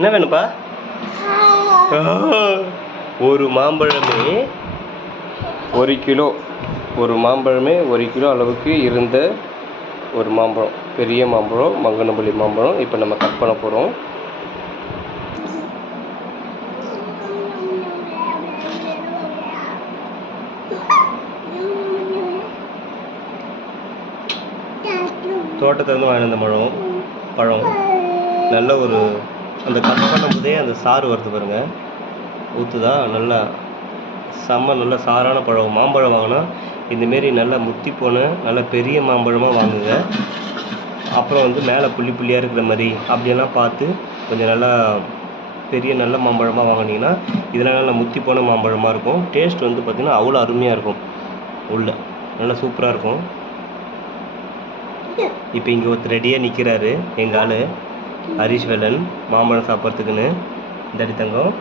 என்ன வேணும்ப்பா? ஒரு மாம்பழமே ஒரு கிலோ ஒரு மாம்பழமே ஒரு கிலோ அளவுக்கு இருந்த ஒரு மாம்பழம் பெரிய மாம்பழம் மங்கனப்பள்ளி மாம்பழம் இப்போ நம்ம கட் பண்ண போகிறோம் தோட்டத்திலேருந்து வாங்கின பழம் பழம். நல்ல ஒரு அந்த கட் பண்ணும்போதே அந்த சாறு வருது பாருங்க. ஊற்றுதா நல்லா செம்ம நல்ல சாரான பழம். மாம்பழம் வாங்கினா இந்தமாரி நல்லா முத்தி போன நல்ல பெரிய மாம்பழமாக வாங்குங்க. அப்புறம் வந்து மேலே புள்ளி புள்ளியாக இருக்கிற மாதிரி அப்படியெல்லாம் பார்த்து கொஞ்சம் நல்லா பெரிய நல்ல மாம்பழமாக வாங்குனீங்கன்னா இதெல்லாம் நல்லா முத்தி போன மாம்பழமாக இருக்கும். டேஸ்ட் வந்து பார்த்திங்கன்னா அவ்வளோ அருமையாக இருக்கும். உள்ள நல்லா சூப்பராக இருக்கும். இப்போ இங்கே ஒருத்தர் ரெடியாக நிற்கிறாரு எங்கள் ஆள். ஹரிஷ்வலன் மாம்பழம் சாப்பிட்றதுக்குன்னு. இந்த தங்கம்.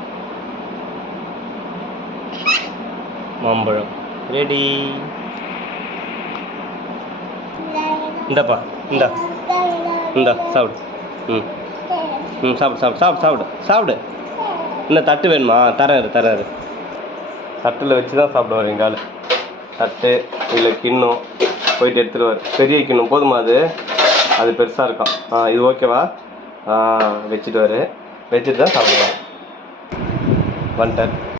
மாம்பழம். ரெடி இந்தாப்பா இந்தா. இந்தா சாப்பிடு. ம். ம் சாப்பிடு சாப்பிடு சாப்பிடு சாப்பிடு சாப்பிடு. இன்னும் தட்டு வேணுமா? தரேன் தரேன் தட்டில் வச்சு தான் சாப்பிடுவார் எங்கள் ஆள். தட்டு இல்லை கிண்ணம். போயிட்டு எடுத்துருவார் பெரிய கிண்ணம் போதுமா அது? அது பெருசாக இருக்கும். ஆ இது ஓகேவா ஆ வச்சுட்டு வரு. வச்சுட்டு தான் சாப்பிடுவேன் வந்துட்டேன்